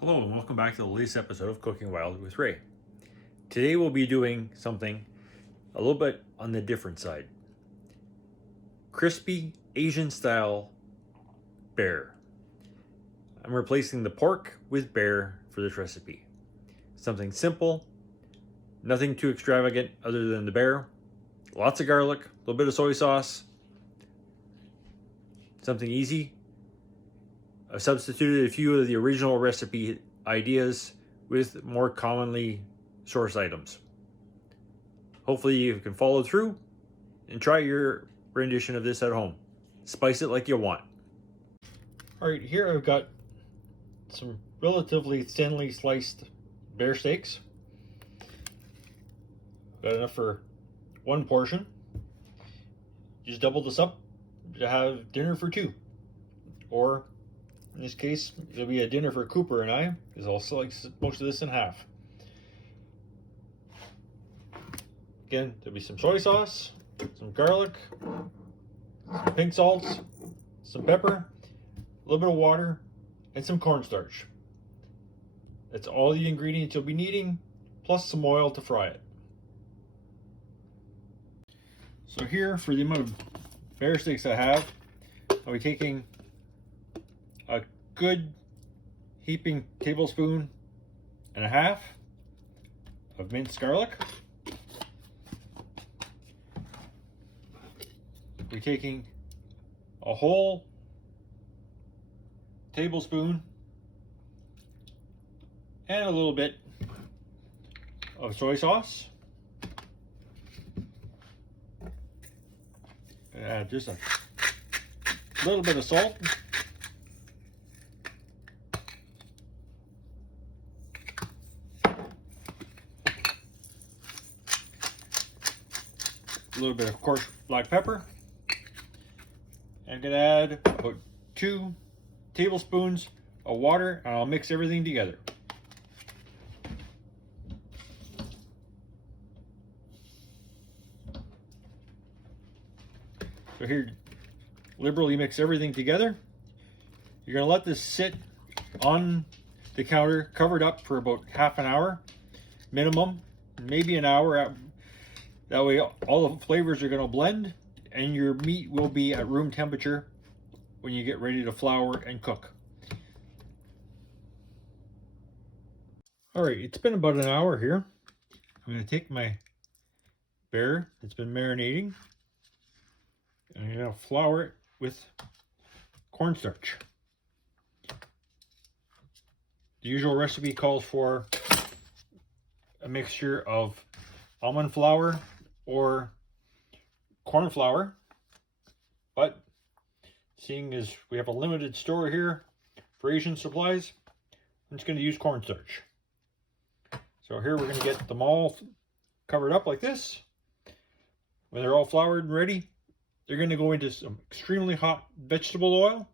Hello and welcome back to the latest episode of Cooking Wild with Ray. Today we'll be doing something a little bit on the different side. Crispy Asian style bear. I'm replacing the pork with bear for this recipe. Something simple, nothing too extravagant other than the bear. Lots of garlic, a little bit of soy sauce. Something easy. I've substituted a few of the original recipe ideas with more commonly sourced items. Hopefully you can follow through and try your rendition of this at home. Spice it like you want. Alright, here I've got some relatively thinly sliced bear steaks. Got enough for one portion. Just double this up to have dinner for two. Or in this case, it'll be a dinner for Cooper and I, because I'll slice most of this in half. Again, there'll be some soy sauce, some garlic, some pink salt, some pepper, a little bit of water, and some cornstarch. That's all the ingredients you'll be needing, plus some oil to fry it. So here, for the amount of bear steaks I have, I'll be taking a good heaping tablespoon and a half of minced garlic. We're taking a whole tablespoon and a little bit of soy sauce. Add just a little bit of salt. A little bit of coarse black pepper. And I'm gonna add about 2 tablespoons of water, and I'll mix everything together. So here, liberally mix everything together. You're gonna let this sit on the counter, covered up for about half an hour, minimum, maybe an hour. That way all the flavors are gonna blend and your meat will be at room temperature when you get ready to flour and cook. All right, it's been about an hour here. I'm gonna take my bear that's been marinating and I'm gonna flour it with cornstarch. The usual recipe calls for a mixture of almond flour or corn flour, but seeing as we have a limited store here for Asian supplies, I'm just going to use cornstarch. So here we're going to get them all covered up like this. When they're all floured and ready, they're going to go into some extremely hot vegetable oil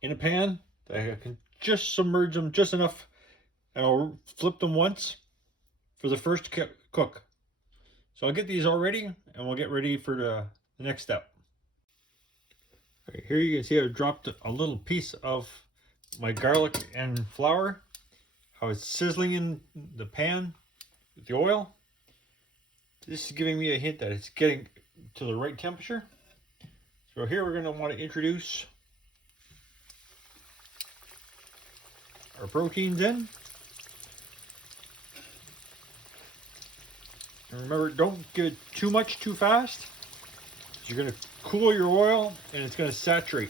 in a pan that I can just submerge them just enough, and I'll flip them once for the first cook. So I'll get these all ready and we'll get ready for the next step. Right, here you can see I've dropped a little piece of my garlic and flour, how it's sizzling in the pan with the oil. This is giving me a hint that it's getting to the right temperature. So here we're going to want to introduce our proteins in. And remember, don't give it too much too fast. You're going to cool your oil and it's going to saturate.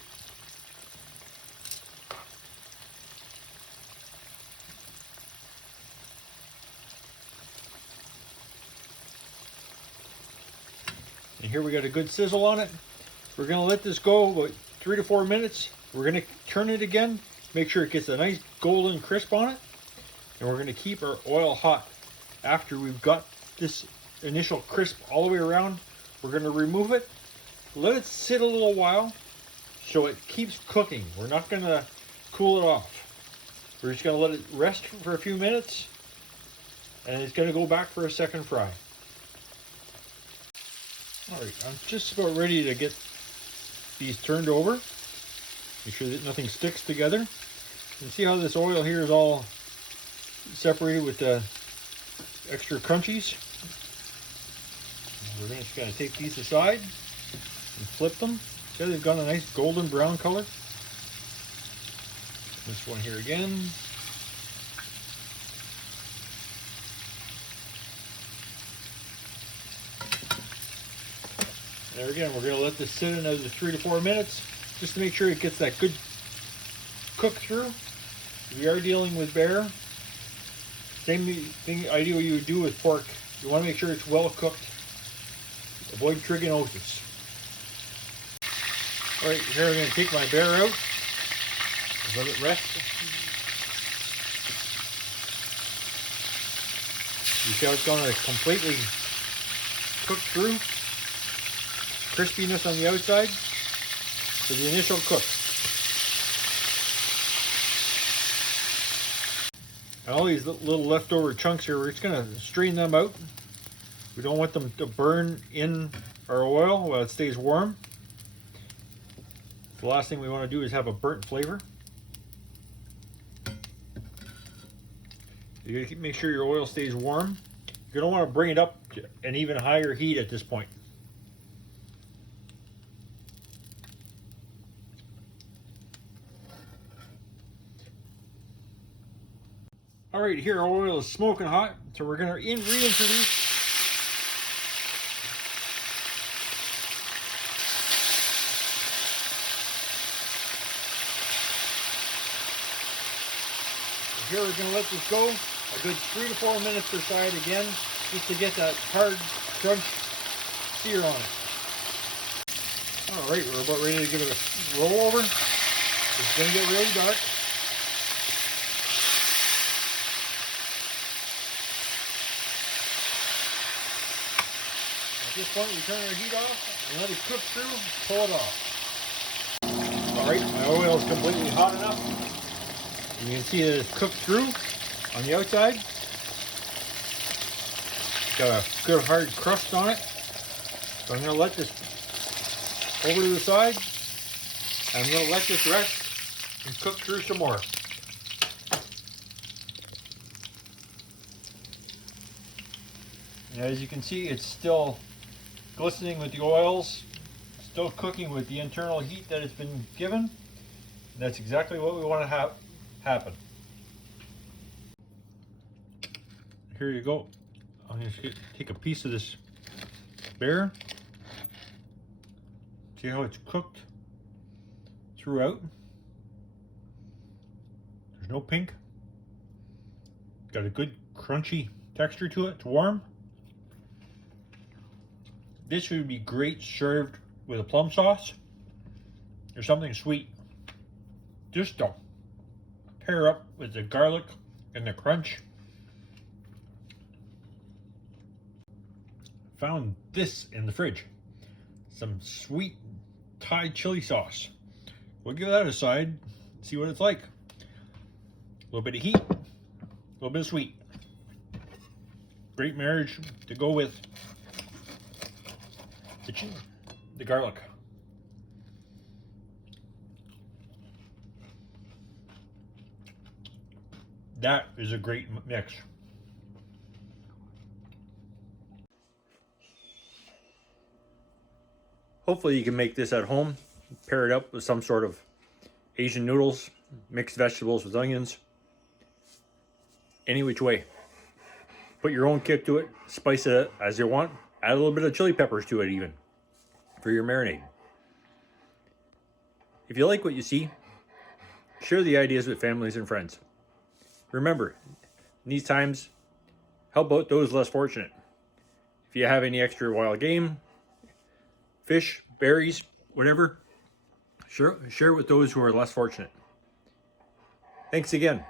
And here we got a good sizzle on it. We're going to let this go about 3 to 4 minutes. We're going to turn it again, make sure it gets a nice golden crisp on it. And we're going to keep our oil hot. After we've got this initial crisp all the way around, we're going to remove it, let it sit a little while so it keeps cooking. We're not going to cool it off. We're just going to let it rest for a few minutes, and it's going to go back for a second fry. All right, I'm just about ready to get these turned over. Make sure that nothing sticks together. And see how this oil here is all separated with the extra crunchies? We're just going to take these aside and flip them. See how they've got a nice golden brown color? This one here again. There again, we're going to let this sit another 3 to 4 minutes just to make sure it gets that good cook through. We are dealing with bear. Same thing idea you would do with pork. You want to make sure it's well cooked. Avoid trichinosis. Alright, here I'm going to take my bear out. Let it rest. You see how it's going to completely cook through. Crispiness on the outside for the initial cook. And all these little leftover chunks here, we're just going to strain them out. We don't want them to burn in our oil while it stays warm. The last thing we want to do is have a burnt flavor. You gotta make sure your oil stays warm. You don't want to bring it up to an even higher heat at this point. All right, here our oil is smoking hot, so we're going to reintroduce here we're going to let this go a good 3 to 4 minutes per side again, just to get that hard crunch sear on it. All right, we're about ready to give it a roll over. It's going to get really dark. At this point, we turn our heat off and let it cook through, pull it off. All right, my oil is completely hot enough. You can see that it's cooked through on the outside. Got a good hard crust on it. So I'm going to let this over to the side. And I'm going to let this rest and cook through some more. And as you can see, it's still glistening with the oils, still cooking with the internal heat that it's been given. And that's exactly what we want to have happen. Here you go. I'm going to take a piece of this bear. See how it's cooked throughout. There's no pink. Got a good crunchy texture to it. It's warm. This would be great served with a plum sauce or something sweet. Just to pair up with the garlic and the crunch. Found this in the fridge. Some sweet Thai chili sauce. We'll give that a side, see what it's like. A little bit of heat, a little bit of sweet. Great marriage to go with the garlic. That is a great mix. Hopefully you can make this at home. Pair it up with some sort of Asian noodles, mixed vegetables with onions. Any which way. Put your own kick to it, spice it as you want. Add a little bit of chili peppers to it even for your marinade. If you like what you see, share the ideas with families and friends. Remember, in these times, help out those less fortunate. If you have any extra wild game, fish, berries, whatever, share it with those who are less fortunate. Thanks again.